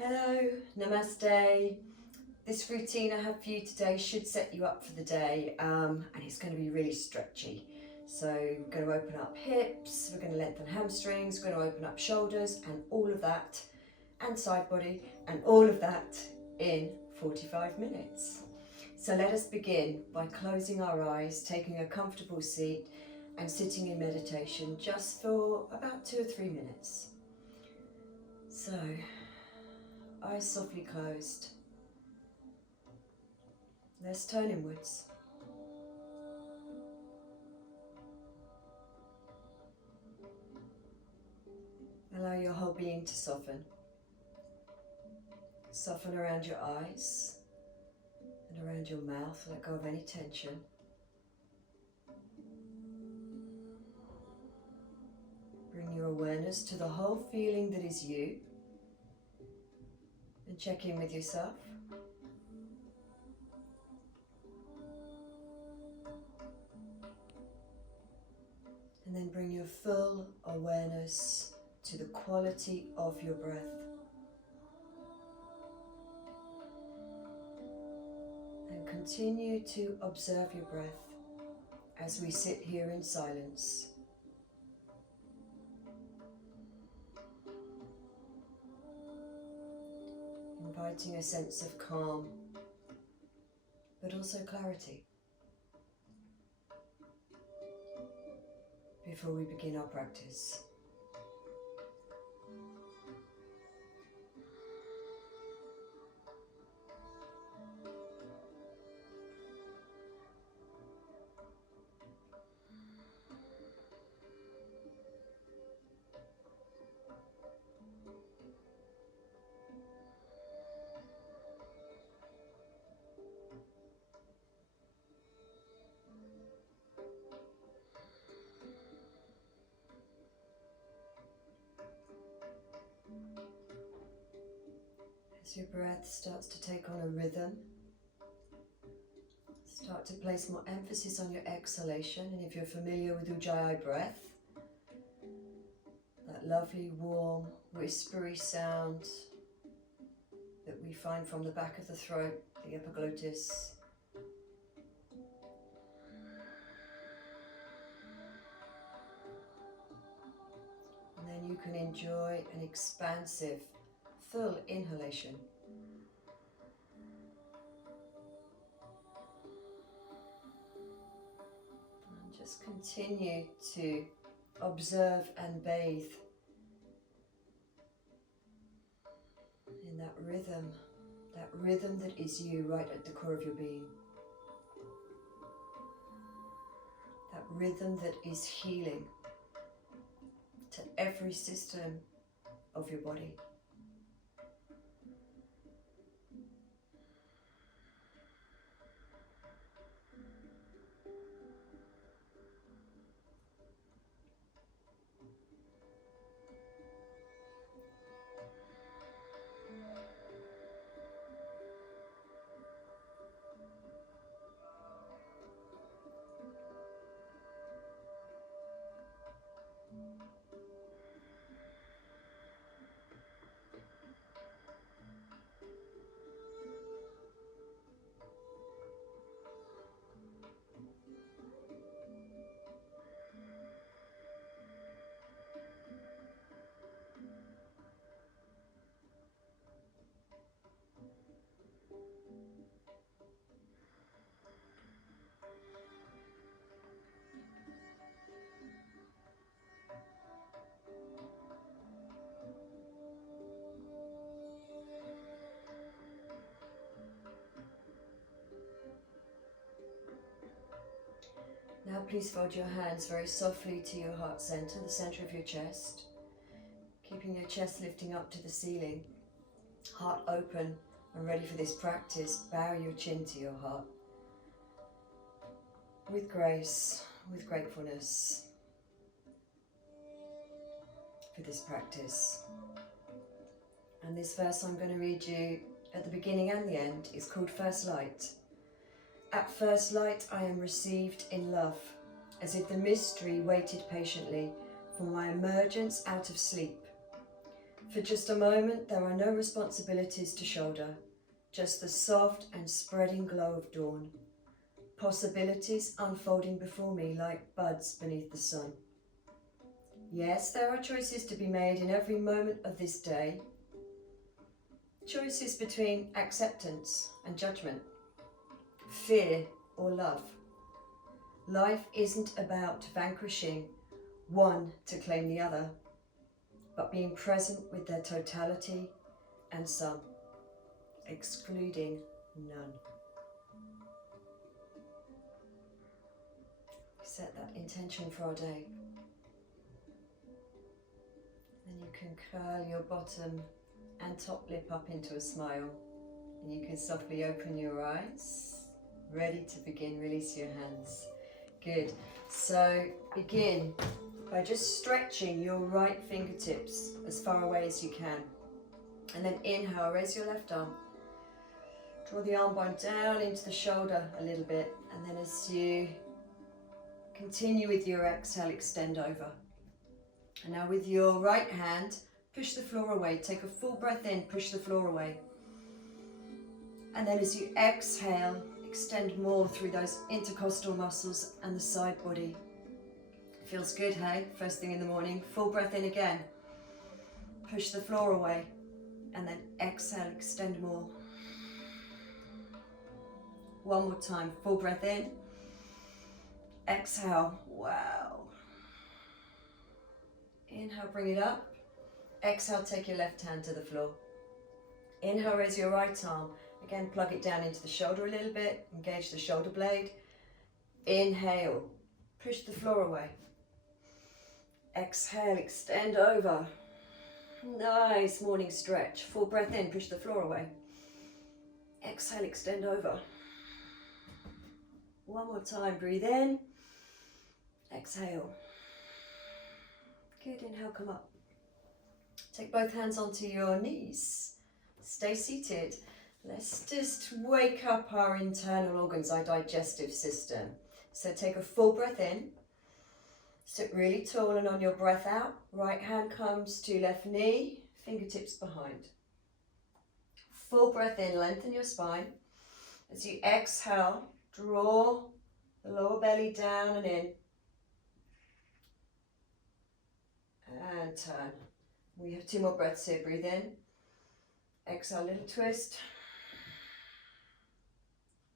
Hello, namaste. This routine I have for you today should set you up for the day, and it's going to be really stretchy. So we're going to open up hips, we're going to lengthen hamstrings, we're going to open up shoulders and all of that, and side body and all of that in 45 minutes. So let us begin by closing our eyes, taking a comfortable seat and sitting in meditation just for about 2 or 3 minutes. So, eyes softly closed. Let's turn inwards. Allow your whole being to soften. Soften around your eyes and around your mouth. Let go of any tension. Bring your awareness to the whole feeling that is you. And check in with yourself. And then bring your full awareness to the quality of your breath. And continue to observe your breath as we sit here in silence. Inviting a sense of calm, but also clarity. Before we begin our practice. As your breath starts to take on a rhythm, start to place more emphasis on your exhalation. And if you're familiar with Ujjayi breath, that lovely, warm, whispery sound that we find from the back of the throat, the epiglottis. And then you can enjoy an expansive, full inhalation. And just continue to observe and bathe in that rhythm that is you right at the core of your being. That rhythm that is healing to every system of your body. Now please fold your hands very softly to your heart center, the center of your chest. Keeping your chest lifting up to the ceiling. Heart open and ready for this practice. Bow your chin to your heart. With grace, with gratefulness for this practice. And this verse I'm going to read you at the beginning and the end is called First Light. At first light I am received in love, as if the mystery waited patiently for my emergence out of sleep. For just a moment, there are no responsibilities to shoulder, just the soft and spreading glow of dawn. Possibilities unfolding before me like buds beneath the sun. Yes, there are choices to be made in every moment of this day. Choices between acceptance and judgment, fear or love. Life isn't about vanquishing one to claim the other, but being present with their totality and sum, excluding none. Set that intention for our day. Then you can curl your bottom and top lip up into a smile, and you can softly open your eyes, ready to begin. Release your hands. Good. So begin by just stretching your right fingertips as far away as you can, and then inhale, raise your left arm, draw the arm bone down into the shoulder a little bit, and then as you continue with your exhale, extend over. And now with your right hand, push the floor away. Take a full breath in, push the floor away. And then as you exhale, extend more through those intercostal muscles and the side body. Feels good, hey? First thing in the morning. Full breath in again. Push the floor away. And then exhale, extend more. One more time. Full breath in. Exhale. Wow. Inhale, bring it up. Exhale, take your left hand to the floor. Inhale, raise your right arm. Again, plug it down into the shoulder a little bit. Engage the shoulder blade. Inhale, push the floor away. Exhale, extend over. Nice morning stretch. Full breath in, push the floor away. Exhale, extend over. One more time, breathe in. Exhale. Good, inhale, come up. Take both hands onto your knees. Stay seated. Let's just wake up our internal organs, our digestive system. So take a full breath in. Sit really tall, and on your breath out, right hand comes to left knee, fingertips behind. Full breath in, lengthen your spine. As you exhale, draw the lower belly down and in. And turn. We have 2 more breaths here. Breathe in. Exhale, little twist.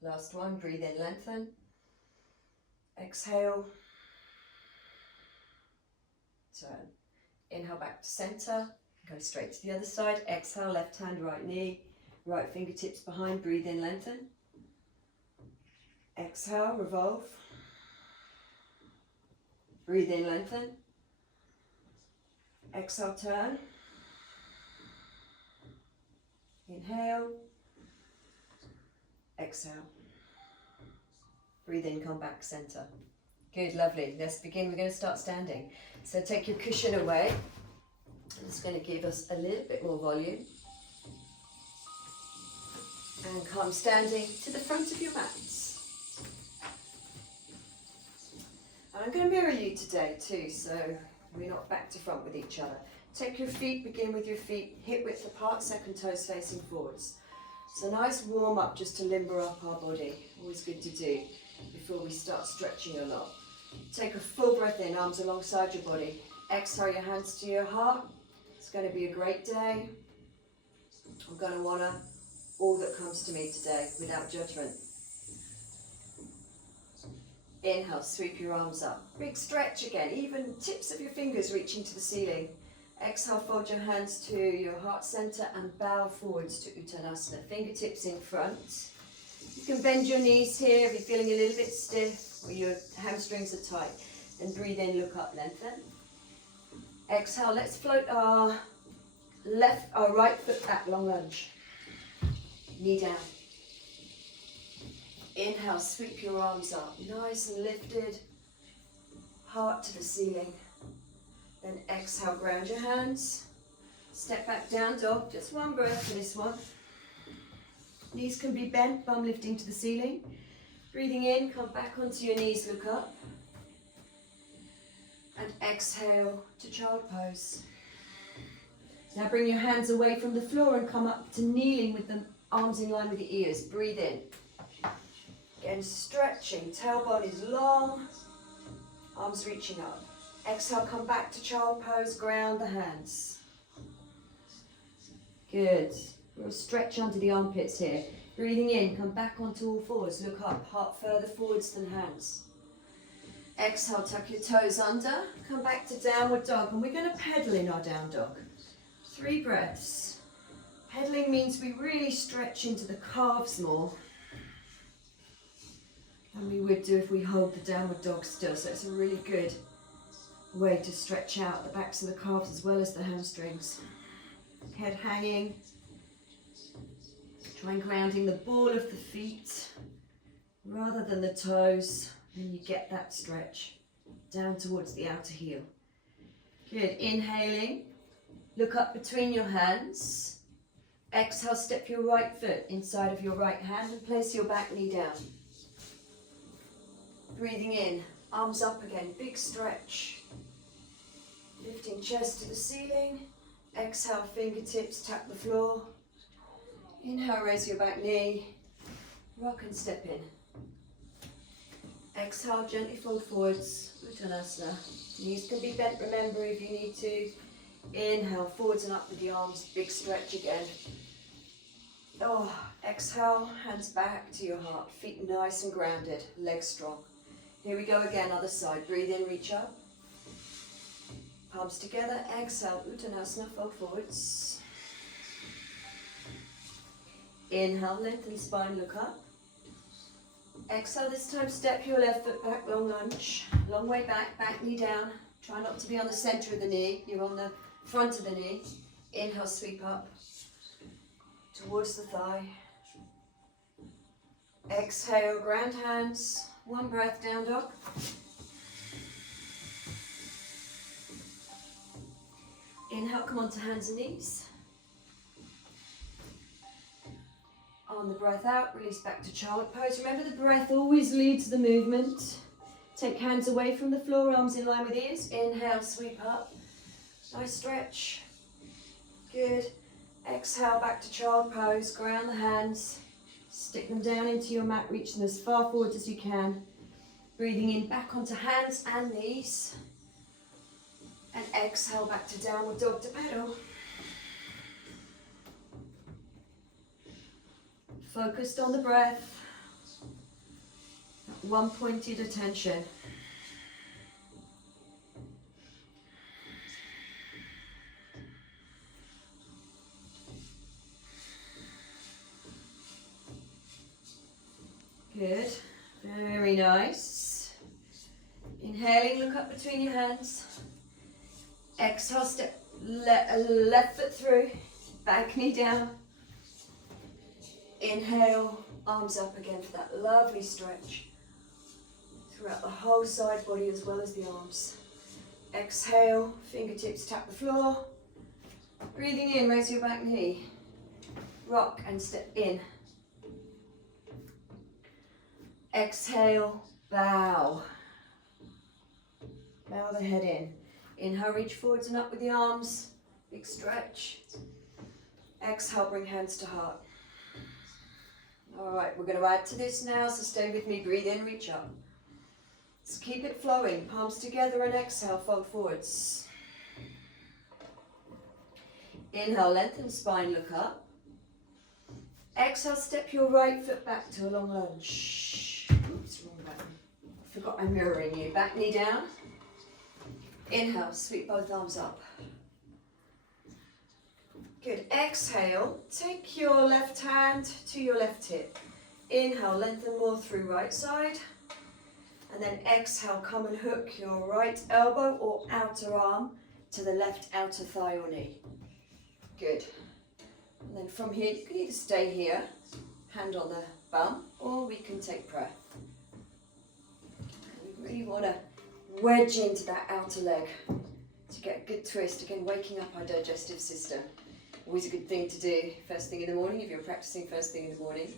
Last one. Breathe in, lengthen. Exhale. Turn. Inhale back to center. Go straight to the other side. Exhale, left hand, right knee. Right fingertips behind. Breathe in, lengthen. Exhale, revolve. Breathe in, lengthen. Exhale, turn. Inhale. Exhale. Breathe in, come back, center. Good, lovely. Let's begin. We're going to start standing. So take your cushion away. It's going to give us a little bit more volume. And come standing to the front of your mats. And I'm going to mirror you today too, so we're not back to front with each other. Take your feet, begin with your feet hip width apart, second toes facing forwards. It's a nice warm up just to limber up our body. Always good to do before we start stretching a lot. Take a full breath in, arms alongside your body. Exhale your hands to your heart. It's going to be a great day. I'm going to honour all that comes to me today without judgment. Inhale, sweep your arms up. Big stretch again, even tips of your fingers reaching to the ceiling. Exhale, fold your hands to your heart center and bow forwards to Uttanasana. Fingertips in front. You can bend your knees here if you're feeling a little bit stiff or your hamstrings are tight. And breathe in, look up, lengthen. Exhale, let's float our right foot back, long lunge. Knee down. Inhale, sweep your arms up, nice and lifted. Heart to the ceiling. Then exhale, ground your hands. Step back, down dog. Just one breath for this one. Knees can be bent, bum lifting to the ceiling. Breathing in, come back onto your knees, look up. And exhale to child pose. Now bring your hands away from the floor and come up to kneeling with the arms in line with the ears. Breathe in. Again, stretching. Tailbone is long. Arms reaching up. Exhale, come back to child pose. Ground the hands. Good. We'll stretch under the armpits here. Breathing in, come back onto all fours. Look up, heart further forwards than hands. Exhale, tuck your toes under. Come back to downward dog. And we're going to pedal in our down dog. 3 breaths. Pedaling means we really stretch into the calves more than we would do if we hold the downward dog still. So it's a really good way to stretch out the backs of the calves as well as the hamstrings. Head hanging. Try and grounding the ball of the feet rather than the toes. And you get that stretch down towards the outer heel. Good. Inhaling. Look up between your hands. Exhale, step your right foot inside of your right hand and place your back knee down. Breathing in, arms up again, big stretch. Lifting chest to the ceiling. Exhale, fingertips tap the floor. Inhale, raise your back knee. Rock and step in. Exhale, gently fold forwards, Uttanasana. Knees can be bent, remember, if you need to. Inhale, forwards and up with the arms, big stretch again. Oh, exhale, hands back to your heart, feet nice and grounded, legs strong. Here we go again, other side. Breathe in, reach up. Palms together, exhale, Uttanasana, fold forwards. Inhale, lengthen spine, look up. Exhale, this time step your left foot back, long lunge. Long way back, back knee down. Try not to be on the center of the knee, you're on the front of the knee. Inhale, sweep up towards the thigh. Exhale, ground hands. 1 breath, down dog. Inhale, come onto hands and knees. On the breath out, release back to child pose. Remember, the breath always leads the movement. Take hands away from the floor, arms in line with ears. Inhale, sweep up. Nice stretch. Good. Exhale, back to child pose. Ground the hands. Stick them down into your mat. Reach them as far forward as you can. Breathing in, back onto hands and knees. And exhale, back to downward dog to pedal. Focused on the breath. One pointed attention. Good. Very nice. Inhaling, look up between your hands. Exhale, step left foot through, back knee down. Inhale, arms up again for that lovely stretch throughout the whole side body as well as the arms. Exhale, fingertips tap the floor. Breathing in, raise your back knee. Rock and step in. Exhale, bow. Bow the head in. Inhale, reach forwards and up with the arms. Big stretch. Exhale, bring hands to heart. All right, we're going to add to this now, so stay with me. Breathe in, reach up. Let's keep it flowing. Palms together and exhale, fold forwards. Inhale, lengthen spine, look up. Exhale, step your right foot back to a long lunge. Oops, wrong button. I forgot I'm mirroring you. Back knee down. Inhale, sweep both arms up. Good. Exhale, take your left hand to your left hip. Inhale, lengthen more through right side. And then exhale, come and hook your right elbow or outer arm to the left outer thigh or knee. Good. And then from here, you can either stay here, hand on the bum, or we can take breath. We really want to wedge into that outer leg to get a good twist, again waking up our digestive system. Always a good thing to do first thing in the morning if you're practicing first thing in the morning.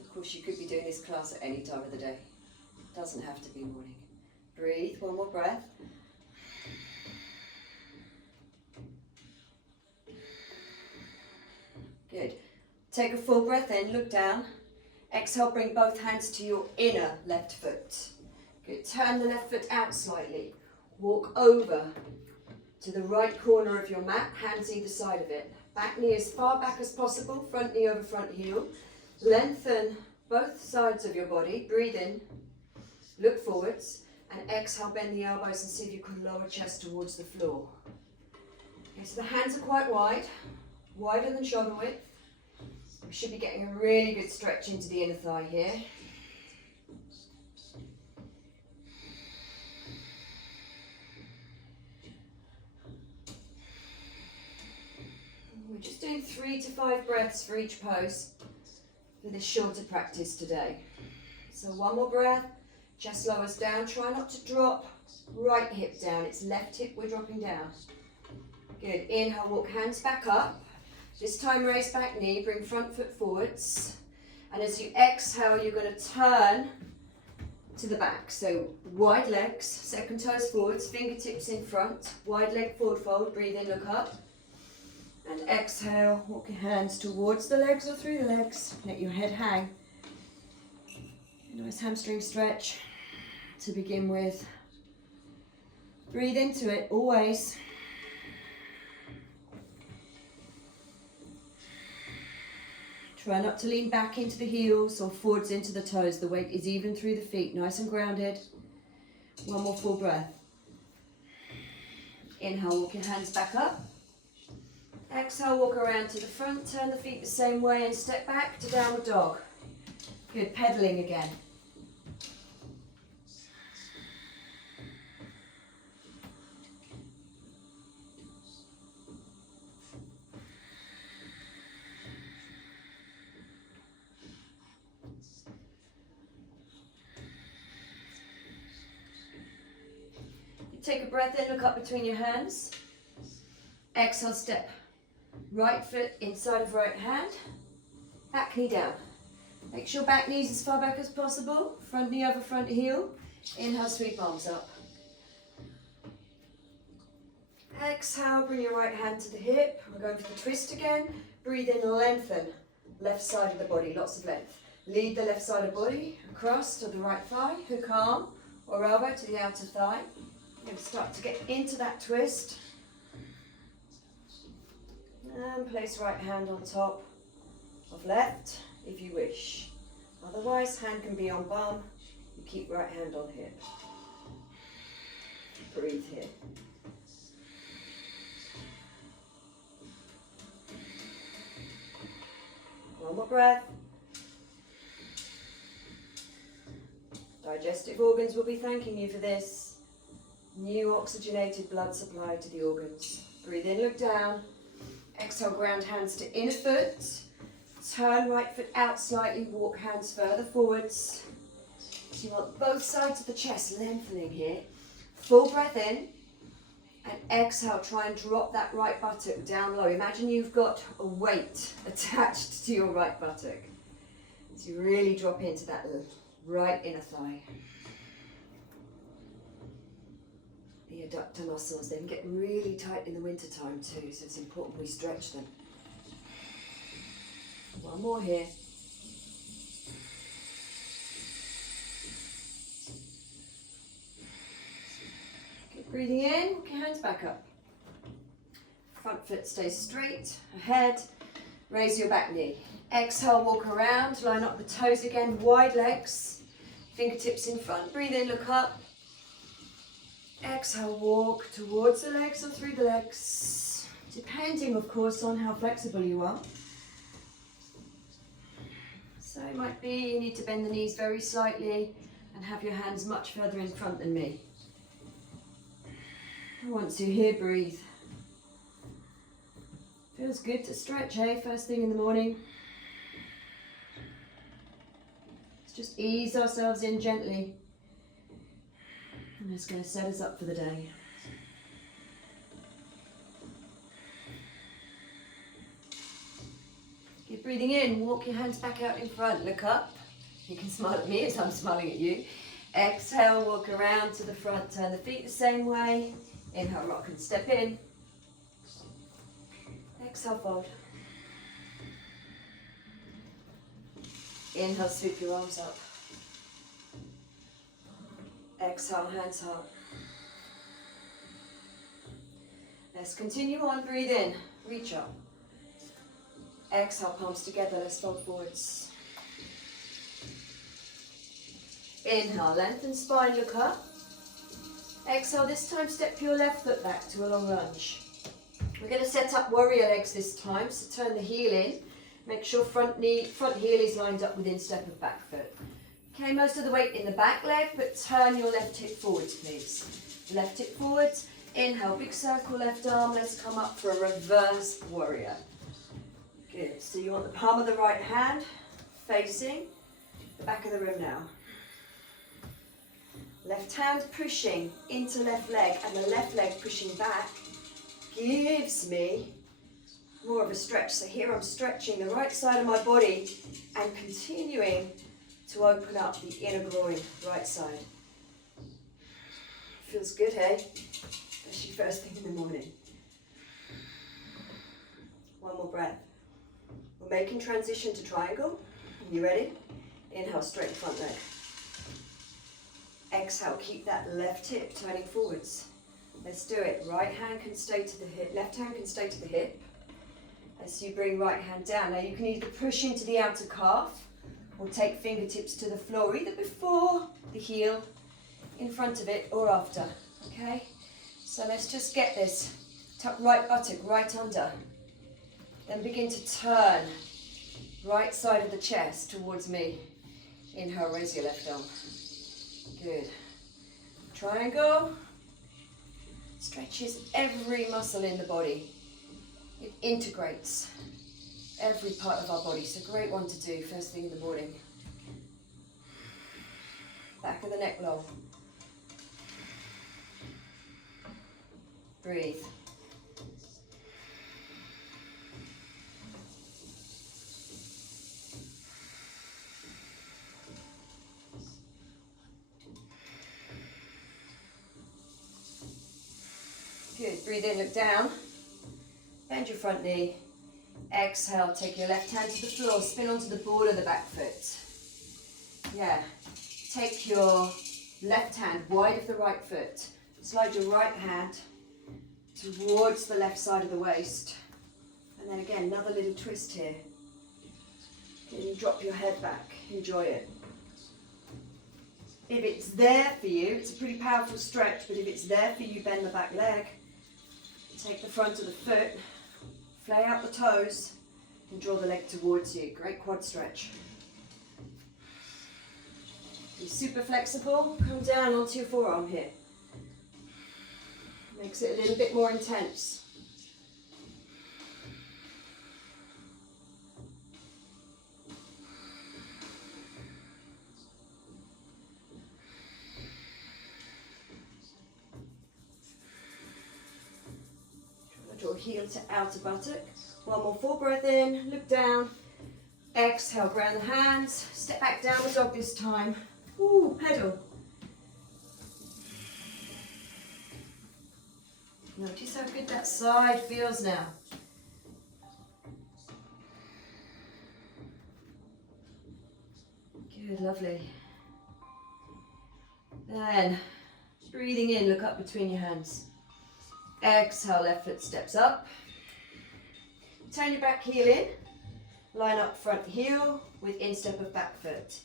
Of course, you could be doing this class at any time of the day. It doesn't have to be morning. Breathe, one more breath. Take a full breath in, look down. Exhale, bring both hands to your inner left foot. Good, turn the left foot out slightly. Walk over to the right corner of your mat, hands either side of it. Back knee as far back as possible, front knee over front heel. Lengthen both sides of your body, breathe in, look forwards, and exhale, bend the elbows and see if you can lower chest towards the floor. Okay, so the hands are quite wide, wider than shoulder width. We should be getting a really good stretch into the inner thigh here. We're just doing 3 to 5 breaths for each pose for this shorter practice today. So one more breath, chest lowers down, try not to drop right hip down, it's left hip we're dropping down. Good, inhale, walk hands back up. This time raise back knee, bring front foot forwards. And as you exhale, you're going to turn to the back. So wide legs, second toes forwards, fingertips in front, wide leg forward fold, breathe in, look up. And exhale, walk your hands towards the legs or through the legs. Let your head hang. A nice hamstring stretch to begin with. Breathe into it, always. Try not to lean back into the heels or forwards into the toes. The weight is even through the feet, nice and grounded. One more full breath. Inhale, walk your hands back up. Exhale, walk around to the front, turn the feet the same way and step back to downward dog. Good, pedaling again. Take a breath in, look up between your hands. Exhale, step right foot inside of right hand. Back knee down. Make sure back knee's as far back as possible. Front knee over front heel. Inhale, sweep arms up. Exhale, bring your right hand to the hip. We're going for the twist again. Breathe in, lengthen. Left side of the body, lots of length. Lead the left side of the body across to the right thigh. Hook arm or elbow to the outer thigh. And start to get into that twist. And place right hand on top of left if you wish. Otherwise, hand can be on bum. You keep right hand on hip. Breathe here. One more breath. Digestive organs will be thanking you for this. New oxygenated blood supply to the organs. Breathe in, look down. Exhale, ground hands to inner foot. Turn right foot out slightly, walk hands further forwards. So you want both sides of the chest lengthening here. Full breath in. And exhale, try and drop that right buttock down low. Imagine you've got a weight attached to your right buttock. So you really drop into that right inner thigh. The adductor muscles, they can get really tight in the winter time too, so it's important we stretch them. One more here. Keep breathing in, walk your hands back up. Front foot stays straight, ahead, raise your back knee. Exhale, walk around, line up the toes again, wide legs, fingertips in front, breathe in, look up. Exhale, walk towards the legs or through the legs, depending of course on how flexible you are. So it might be you need to bend the knees very slightly and have your hands much further in front than me. Once you're here, breathe. Feels good to stretch, eh? First thing in the morning. Let's just ease ourselves in gently. And that's going to set us up for the day. Keep breathing in, walk your hands back out in front, look up. You can smile at me as I'm smiling at you. Exhale, walk around to the front, turn the feet the same way. Inhale, rock and step in. Exhale, fold. Inhale, sweep your arms up. Exhale, hands up. Let's continue on, breathe in, reach up. Exhale, palms together, let's fold forwards. Inhale, lengthen spine, look up. Exhale, this time step your left foot back to a long lunge. We're going to set up warrior legs this time, so turn the heel in. Make sure front heel is lined up with instep of back foot. Okay, most of the weight in the back leg, but turn your left hip forwards, please. Left hip forwards. Inhale, big circle, left arm. Let's come up for a reverse warrior. Good. So you want the palm of the right hand facing the back of the room now. Left hand pushing into left leg, and the left leg pushing back gives me more of a stretch. So here I'm stretching the right side of my body and continuing to open up the inner groin, right side. Feels good, hey? Especially first thing in the morning. One more breath. We're making transition to triangle. You ready? Inhale, straight front leg. Exhale, keep that left hip turning forwards. Let's do it. Right hand can stay to the hip, left hand can stay to the hip. As you bring right hand down. Now you can either push into the outer calf or take fingertips to the floor, either before the heel, in front of it, or after. Okay? So let's just get this. Tuck right buttock right under. Then begin to turn right side of the chest towards me. Inhale, raise your left arm. Good. Triangle. Stretches every muscle in the body. It integrates every part of our body. It's a great one to do first thing in the morning. Back of the neck long. Breathe. Good. Breathe in, look down. Bend your front knee. Exhale, take your left hand to the floor. Spin onto the ball of the back foot. Yeah. Take your left hand wide of the right foot. Slide your right hand towards the left side of the waist. And then again, another little twist here. Then you drop your head back. Enjoy it. If it's there for you, it's a pretty powerful stretch, but if it's there for you, bend the back leg. Take the front of the foot, flay out the toes, and draw the leg towards you. Great quad stretch. Be super flexible. Come down onto your forearm here. Makes it a little bit more intense. Draw heel to outer buttock. One more full breath in, look down. Exhale, ground the hands. Step back, downward dog this time. Ooh, pedal. Notice how good that side feels now. Good, lovely. Then, breathing in, look up between your hands. Exhale, left foot steps up. Turn your back heel in. Line up front heel with instep of back foot.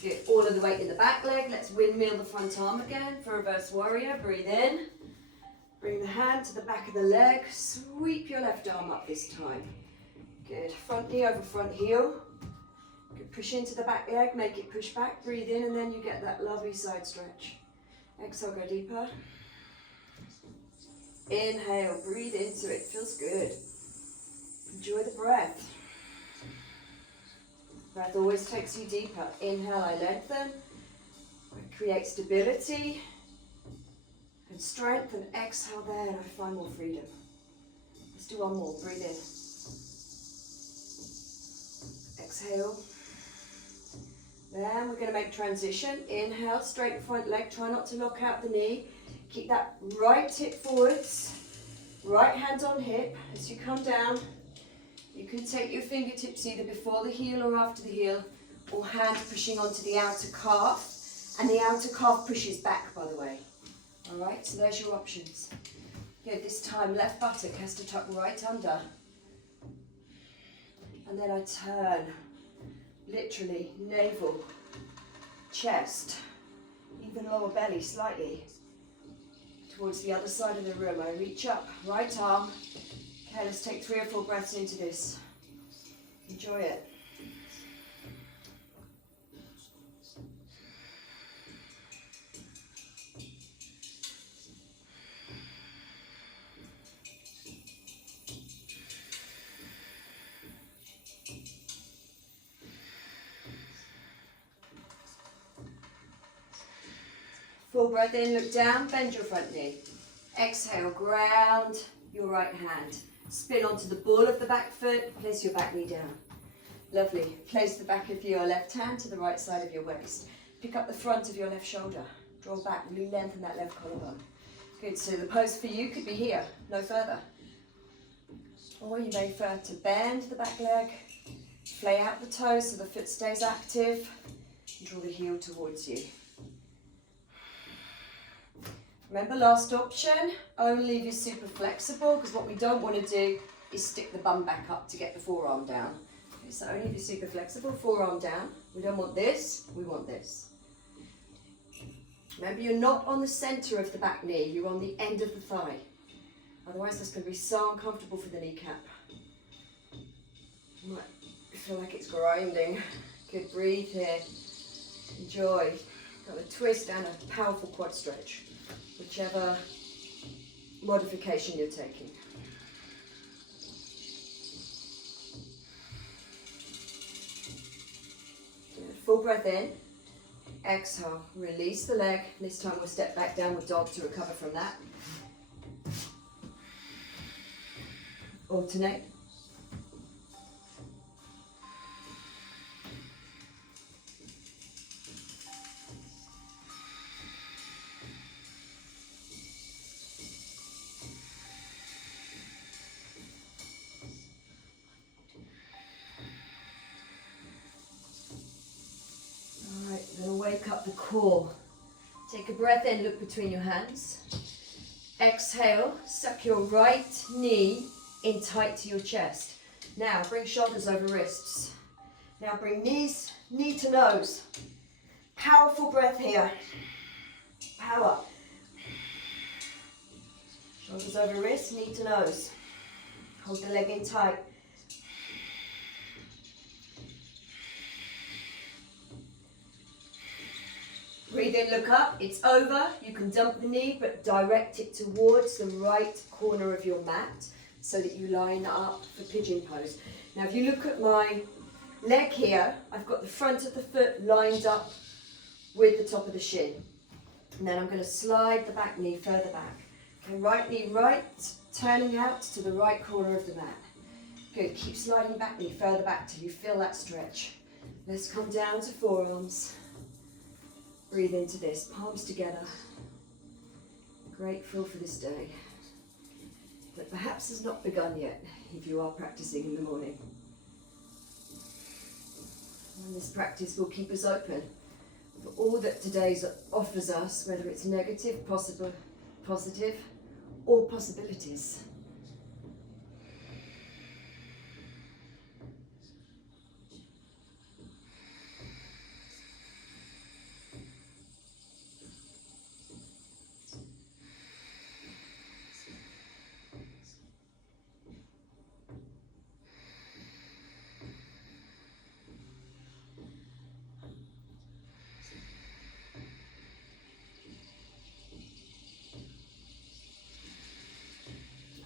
Get all of the weight in the back leg. Let's windmill the front arm again for reverse warrior. Breathe in. Bring the hand to the back of the leg. Sweep your left arm up this time. Good. Front knee over front heel. Good. Push into the back leg. Make it push back. Breathe in, and then you get that lovely side stretch. Exhale, go deeper. Inhale, breathe into it. Feels good. Enjoy the breath. Breath always takes you deeper. Inhale, I lengthen. Create stability and strength, and exhale there, and I find more freedom. Let's do one more. Breathe in. Exhale. Then we're going to make transition. Inhale, straight front leg. Try not to lock out the knee. Keep that right hip forwards. Right hand on hip. As you come down, you can take your fingertips either before the heel or after the heel, or hand pushing onto the outer calf, and the outer calf pushes back, by the way. All right, so there's your options. Good, this time left buttock has to tuck right under. And then I turn, literally, navel, chest, even lower belly slightly, towards the other side of the room. I reach up, right arm. Okay, let's take 3 or 4 breaths into this. Enjoy it. Full breath in, look down, bend your front knee. Exhale, ground your right hand. Spin onto the ball of the back foot, place your back knee down. Lovely. Place the back of your left hand to the right side of your waist. Pick up the front of your left shoulder. Draw back, really lengthen that left collarbone. Good, so the pose for you could be here, no further. Or you may prefer to bend the back leg, flay out the toes so the foot stays active, and draw the heel towards you. Remember, last option, only if you're super flexible, because what we don't want to do is stick the bum back up to get the forearm down. Okay, so only if you're super flexible, forearm down. We don't want this, we want this. Remember, you're not on the center of the back knee, you're on the end of the thigh. Otherwise, that's going to be so uncomfortable for the kneecap. You might feel like it's grinding. Good, breathe here. Enjoy. Got a twist and a powerful quad stretch, whichever modification you're taking. Good. Full breath in. Exhale, release the leg. This time we'll step back downward dog to recover from that. Alternate. Wake up the core. Take a breath in, look between your hands. Exhale, suck your right knee in tight to your chest. Now bring shoulders over wrists. Now bring knees, knee to nose. Powerful breath here. Power. Shoulders over wrists, knee to nose. Hold the leg in tight. Breathe in, look up, it's over. You can dump the knee, but direct it towards the right corner of your mat so that you line up for pigeon pose. Now, if you look at my leg here, I've got the front of the foot lined up with the top of the shin. And then I'm going to slide the back knee further back. Okay, right knee right, turning out to the right corner of the mat. Good, keep sliding back knee further back till you feel that stretch. Let's come down to forearms. Breathe into this, palms together. Grateful for this day that perhaps has not begun yet if you are practicing in the morning. And this practice will keep us open for all that today offers us, whether it's negative, positive, or possibilities.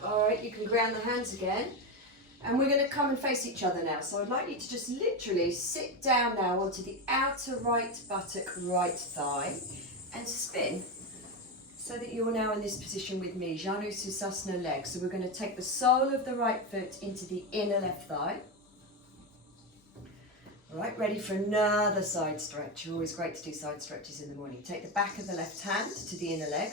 Alright, you can ground the hands again. And we're going to come and face each other now. So I'd like you to just literally sit down now onto the outer right buttock, right thigh, and spin. So that you're now in this position with me, Janu Sushasana leg. So we're going to take the sole of the right foot into the inner left thigh. Alright, ready for another side stretch. Always great to do side stretches in the morning. Take the back of the left hand to the inner leg.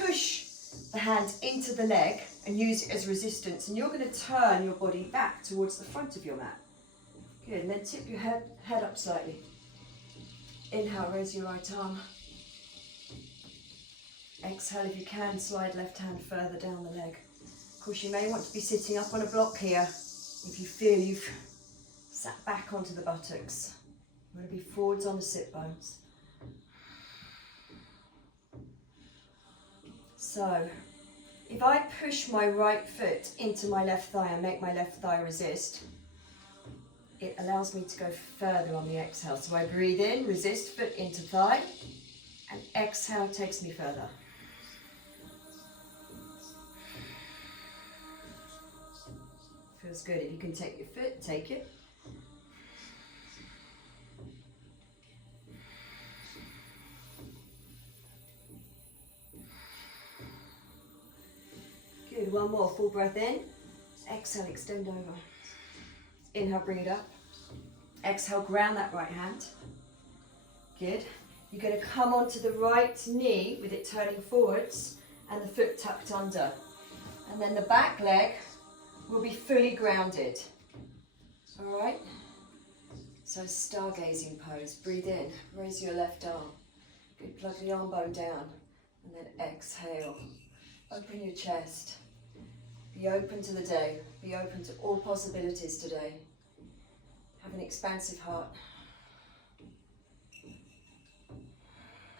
Push the hand into the leg and use it as resistance, and you're going to turn your body back towards the front of your mat. Good, and then tip your head up slightly. Inhale, raise your right arm. Exhale, if you can, slide left hand further down the leg. Of course, you may want to be sitting up on a block here if you feel you've sat back onto the buttocks. You want to be forwards on the sit bones. So, if I push my right foot into my left thigh and make my left thigh resist, it allows me to go further on the exhale. So I breathe in, resist, foot into thigh, and exhale takes me further. Feels good. If you can take your foot, take it. Good, one more, full breath in. Exhale, extend over. Inhale, bring it up. Exhale, ground that right hand. Good. You're going to come onto the right knee with it turning forwards and the foot tucked under. And then the back leg will be fully grounded. All right? So stargazing pose. Breathe in, raise your left arm. Good, plug the arm bone down. And then exhale. Open your chest. Be open to the day. Be open to all possibilities today. Have an expansive heart.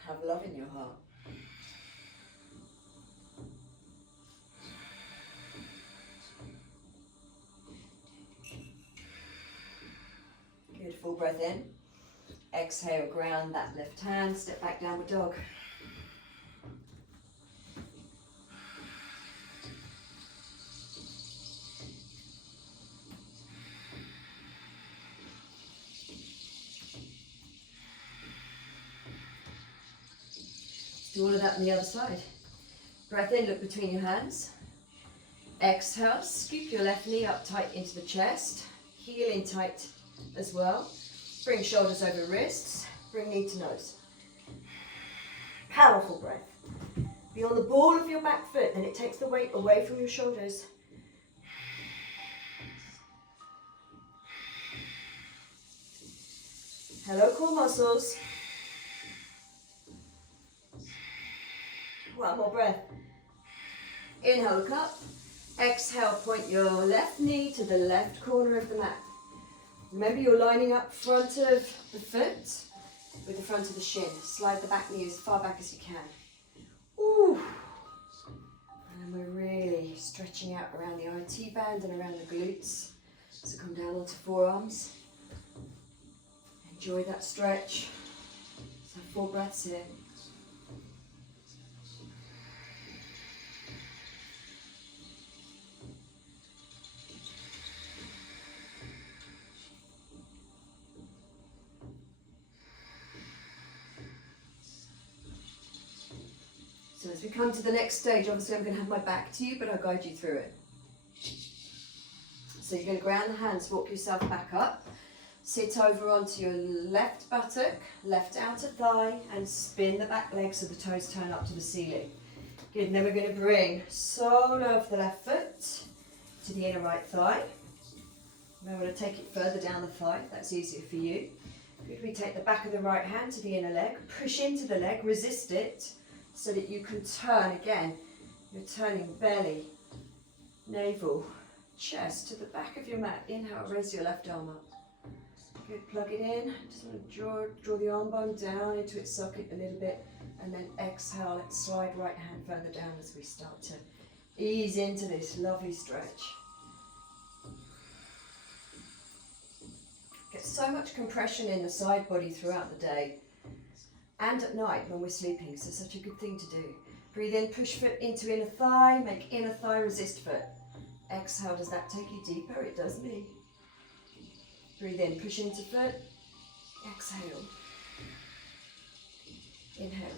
Have love in your heart. Good, full breath in. Exhale, ground that left hand. Step back, downward dog. Do all of that on the other side. Breath in, look between your hands. Exhale, scoop your left knee up tight into the chest. Heel in tight as well. Bring shoulders over wrists. Bring knee to nose. Powerful breath. Be on the ball of your back foot, then it takes the weight away from your shoulders. Hello, core muscles. One more breath. Inhale, look up. Exhale, point your left knee to the left corner of the mat. Remember, you're lining up front of the foot with the front of the shin. Slide the back knee as far back as you can. Ooh. And we're really stretching out around the IT band and around the glutes. So come down onto forearms. Enjoy that stretch. So 4 breaths in. So as we come to the next stage, obviously I'm going to have my back to you, but I'll guide you through it. So you're going to ground the hands, walk yourself back up, sit over onto your left buttock, left outer thigh, and spin the back leg so the toes turn up to the ceiling. Good, and then we're going to bring sole of the left foot to the inner right thigh. Now we're going to take it further down the thigh, if that's easier for you. Good, we take the back of the right hand to the inner leg, push into the leg, resist it, so that you can turn again. You're turning belly, navel, chest to the back of your mat. Inhale, raise your left arm up. Good, plug it in. Just want to draw the arm bone down into its socket a little bit. And then exhale, let's slide right hand further down as we start to ease into this lovely stretch. Get so much compression in the side body throughout the day. And at night when we're sleeping, so such a good thing to do. Breathe in, push foot into inner thigh, make inner thigh resist foot. Exhale, does that take you deeper? It does me. Breathe in, push into foot. Exhale. Inhale.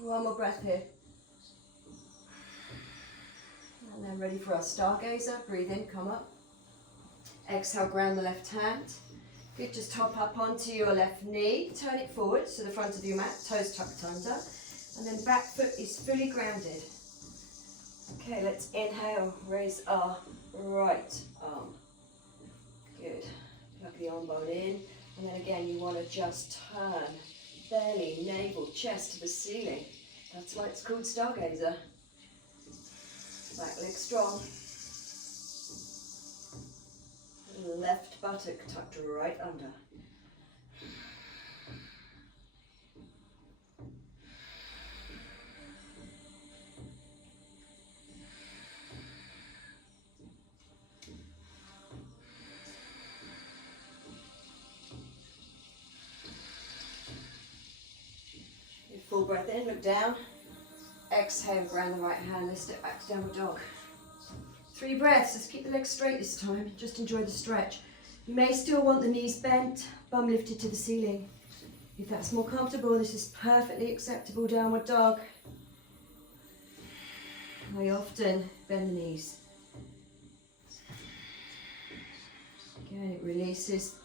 One more breath here. And then ready for our stargazer. Breathe in, come up. Exhale, ground the left hand. Good, just hop up onto your left knee, turn it forward to the front of your mat, toes tucked under, and then back foot is fully grounded. Okay, let's inhale, raise our right arm. Good, plug the arm bone in, and then again you want to just turn belly, navel, chest to the ceiling. That's why it's called Stargazer. Back leg strong. Left buttock tucked right under. Full breath in, look down. Exhale, ground the right hand, lift it back to downward dog. 3 breaths, let's keep the legs straight this time. Just enjoy the stretch. You may still want the knees bent, bum lifted to the ceiling. If that's more comfortable, this is perfectly acceptable downward dog. I often bend the knees. Again, it releases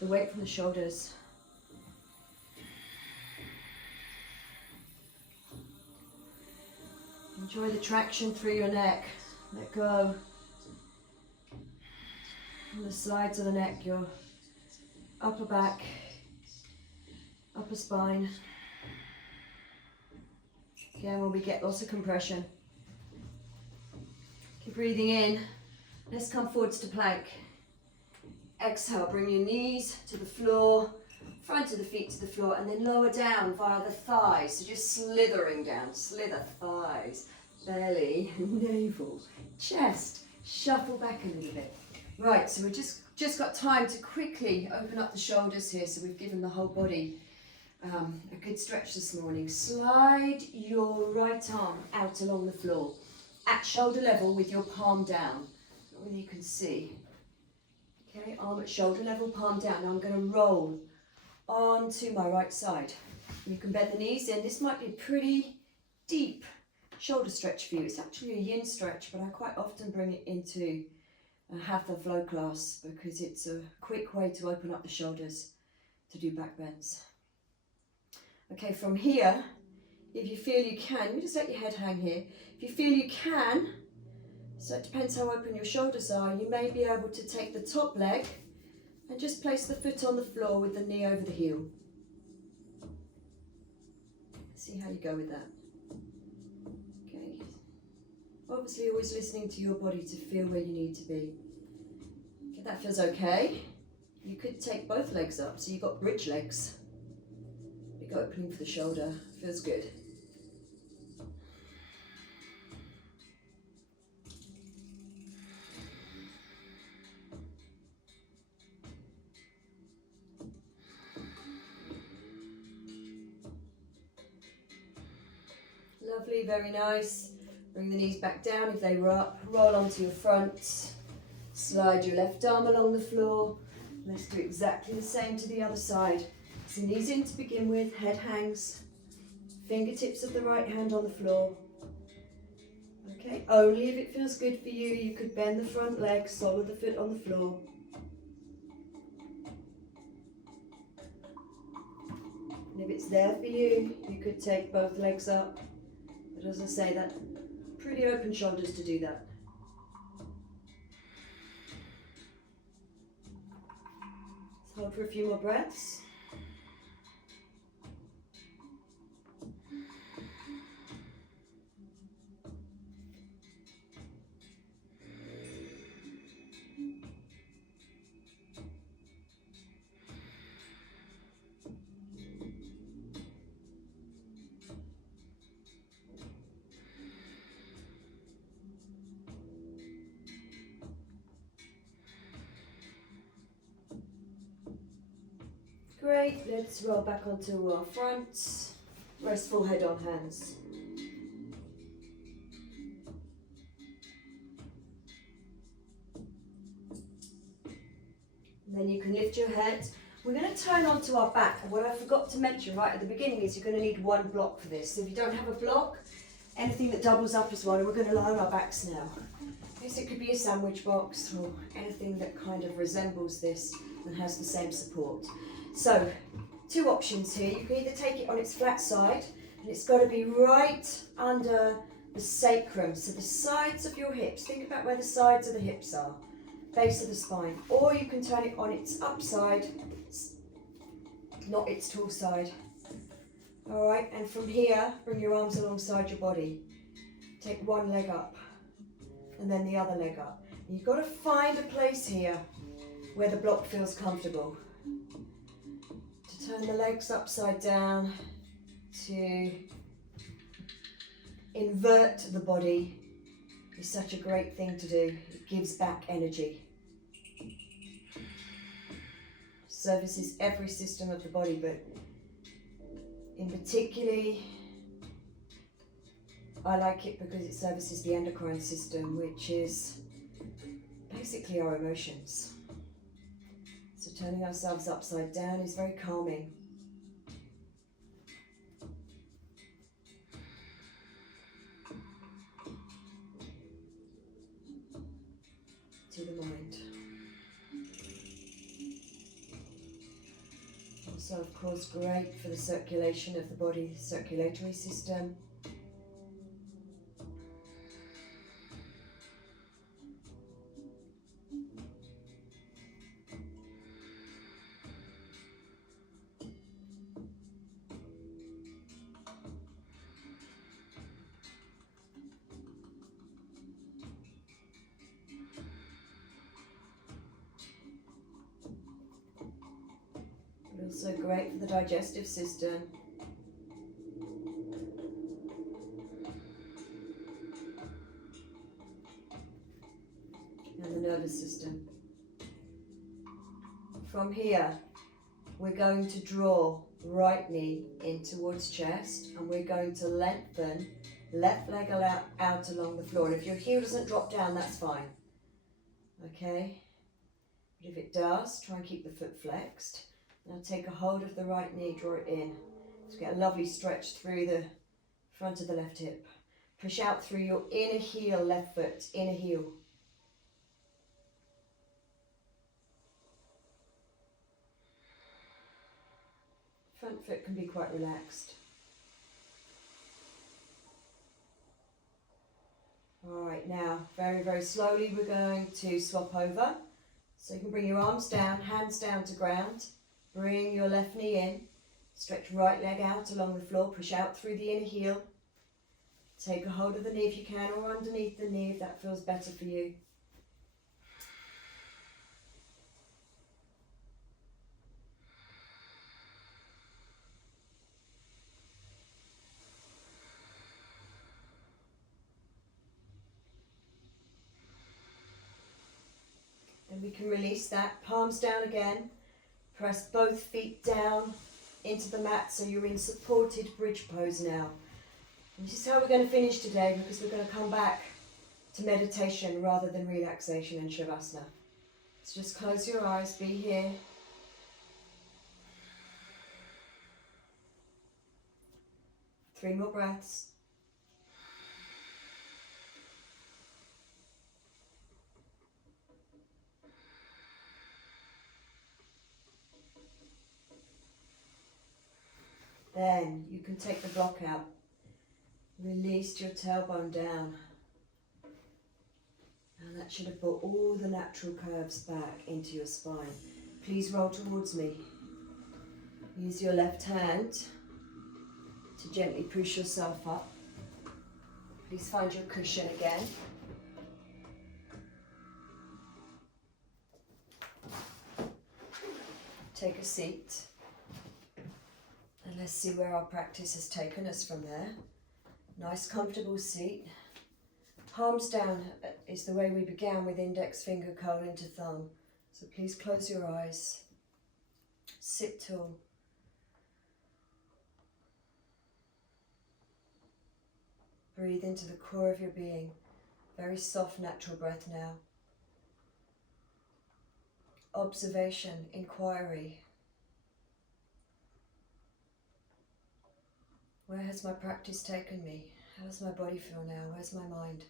the weight from the shoulders. Enjoy the traction through your neck. Let go. On the sides of the neck, your upper back, upper spine. Again, when we get lots of compression. Keep breathing in. Let's come forwards to plank. Exhale, bring your knees to the floor, front of the feet to the floor, and then lower down via the thighs. So just slithering down, slither thighs, belly, navel, chest. Shuffle back a little bit. Right, so we've just got time to quickly open up the shoulders here, so we've given the whole body a good stretch this morning. Slide your right arm out along the floor at shoulder level with your palm down. Whether you can see. Okay, arm at shoulder level, palm down. Now I'm going to roll onto my right side. You can bend the knees in. This might be a pretty deep shoulder stretch for you. It's actually a yin stretch, but I quite often bring it into a hatha flow class because it's a quick way to open up the shoulders to do back bends. Okay, from here, if you feel you can, you just let your head hang here. If you feel you can, so it depends how open your shoulders are, you may be able to take the top leg and just place the foot on the floor with the knee over the heel. See how you go with that. Okay. Obviously always listening to your body to feel where you need to be. Okay, that feels okay. You could take both legs up, so you've got bridge legs. Big opening for the shoulder, feels good. Lovely, very nice. Bring the knees back down if they were up. Roll onto your front. Slide your left arm along the floor. Let's do exactly the same to the other side. So knees in to begin with, head hangs. Fingertips of the right hand on the floor. Okay, only if it feels good for you, you could bend the front leg, sole of the foot on the floor. And if it's there for you, you could take both legs up. But as I say, that pretty open shoulders to do that. Let's hold for a few more breaths. Great, let's roll back onto our front, restful head on hands. And then you can lift your head. We're going to turn onto our back, and what I forgot to mention right at the beginning is you're going to need one block for this. So if you don't have a block, anything that doubles up as one, and we're going to lie on our backs now. Okay, so it could be a sandwich box or anything that kind of resembles this. and has the same support. So, two options here. You can either take it on its flat side, and it's got to be right under the sacrum, so the sides of your hips. Think about where the sides of the hips are, base of the spine. Or you can turn it on its upside, not its tall side. All right, and from here, bring your arms alongside your body. Take one leg up, and then the other leg up. You've got to find a place here where the block feels comfortable. To turn the legs upside down, to invert the body is such a great thing to do. It gives back energy. Services every system of the body, but in particularly, I like it because it services the endocrine system, which is basically our emotions. So turning ourselves upside down is very calming. To the mind. Also, of course, great for the circulation of the body, the circulatory system. Also great for the digestive system. And the nervous system. From here, we're going to draw right knee in towards chest, and we're going to lengthen left leg out along the floor. And if your heel doesn't drop down, that's fine. Okay? But if it does, try and keep the foot flexed. Now take a hold of the right knee, draw it in. So get a lovely stretch through the front of the left hip. Push out through your inner heel, left foot, inner heel. Front foot can be quite relaxed. All right, now very, very slowly we're going to swap over. So you can bring your arms down, hands down to ground. Bring your left knee in. Stretch right leg out along the floor. Push out through the inner heel. Take a hold of the knee if you can, or underneath the knee if that feels better for you. Then we can release that, palms down again. Press both feet down into the mat so you're in supported bridge pose now. And this is how we're going to finish today, because we're going to come back to meditation rather than relaxation and shavasana. So just close your eyes, be here. Three more breaths. Then you can take the block out. Release your tailbone down. And that should have brought all the natural curves back into your spine. Please roll towards me. Use your left hand to gently push yourself up. Please find your cushion again. Take a seat. And let's see where our practice has taken us from there. Nice comfortable seat. Palms down is the way we began, with index finger curling to thumb. So please close your eyes. Sit tall. Breathe into the core of your being. Very soft, natural breath now. Observation, inquiry. Where has my practice taken me? How does my body feel now? Where's my mind?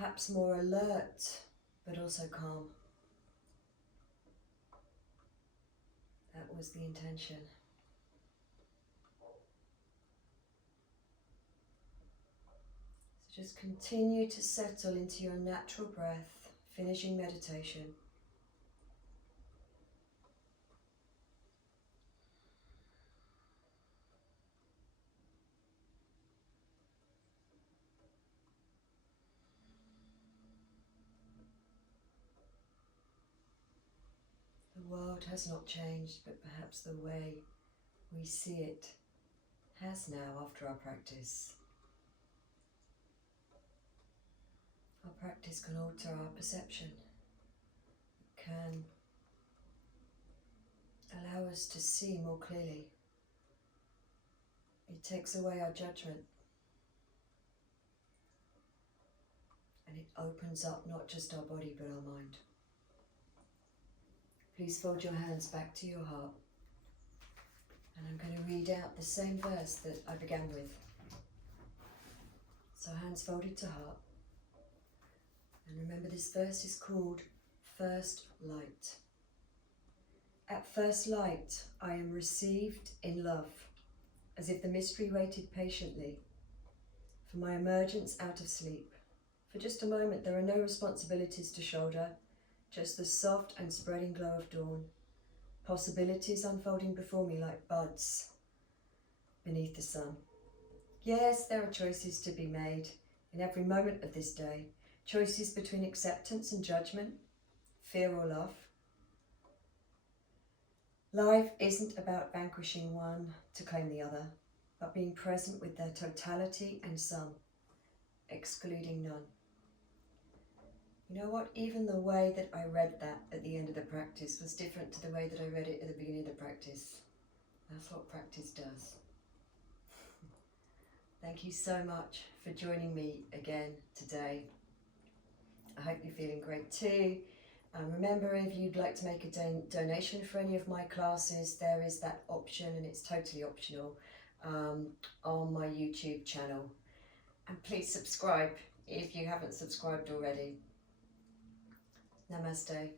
perhaps more alert, but also calm. That was the intention. So just continue to settle into your natural breath, finishing meditation. The world has not changed, but perhaps the way we see it has now after our practice. Our practice can alter our perception, can allow us to see more clearly. It takes away our judgment, and it opens up not just our body but our mind. Please fold your hands back to your heart, and I'm going to read out the same verse that I began with. So hands folded to heart, and remember this verse is called First Light. At first light I am received in love, as if the mystery waited patiently for my emergence out of sleep. For just a moment there are no responsibilities to shoulder, just the soft and spreading glow of dawn, possibilities unfolding before me like buds beneath the sun. Yes, there are choices to be made in every moment of this day, choices between acceptance and judgment, fear or love. Life isn't about vanquishing one to claim the other, but being present with their totality and sum, excluding none. You know what? Even the way that I read that at the end of the practice was different to the way that I read it at the beginning of the practice. That's what practice does. Thank you so much for joining me again today. I hope you're feeling great too. Remember, if you'd like to make a donation for any of my classes, there is that option, and it's totally optional, on my YouTube channel. And please subscribe if you haven't subscribed already. Namaste.